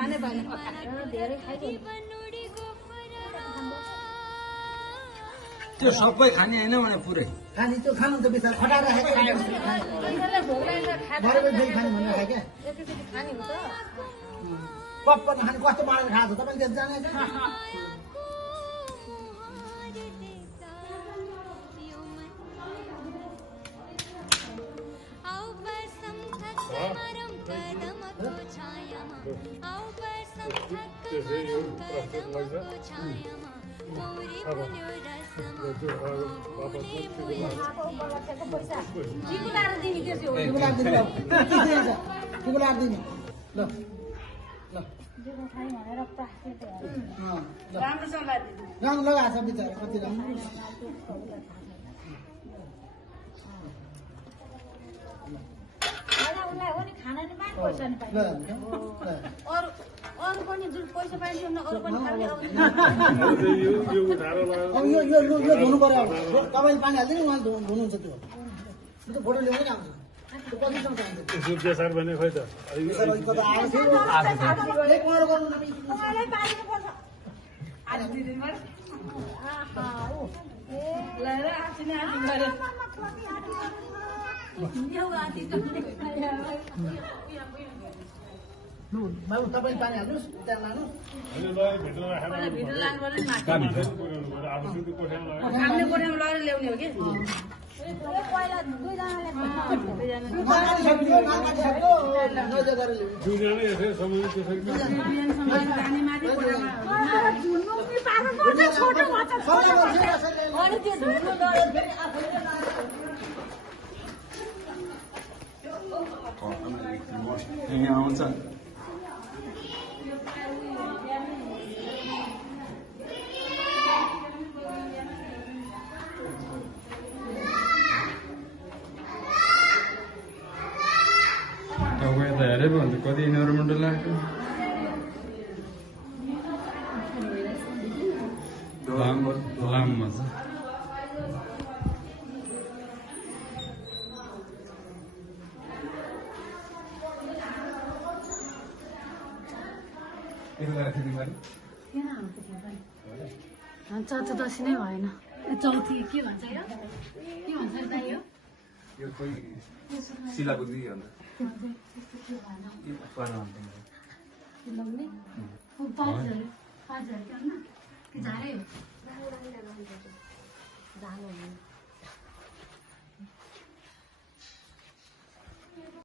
खाने पानी धेरै खाइदिनु त्यो सबै खाने होइन भने पुरै खाने त्यो खानु त बिचार खटाएर राखेको कसैलाई भोक लागेर खाँदा बराबर फेरि खाने भनेर खायो क्या एकैचोटि खाने हो त पप खाने कस्तो बाँडेर खाएको छ तपाईँले त्यहाँ जाने राम्रो लगाएको छ बिचरा कति राम्रो खाना नि पाएँ पैसा नि पाएँ अरू पनि जुन पैसा पाइन्छ अरू पनि खाने अब यो धुनु पर्यो तपाईँले पानी हाल्दैन उहाँले धुनुहुन्छ त्यो त्यो फोटो ल्याउनै आउँछ त्यो कतिसम्म चाहिन्छ बेसार भने खोइ त बाबु तपाईँ पानी हाल्नुहोस् त्यहाँ लानुहोस् हामीले कोठामा लगेर ल्याउने हो कि दुईजना यसरी समय त्यसरी यहाँ आउँछ तपाईँ त हेरे पो हुन्छ कति यिनीहरू मुन्डो लाग्यो लामो छ चौथो दसी नै भएन चौथी के भन्छ यो के भन्छ त यो सिलाबुद्धी लग्ने 5,000 के झारै हो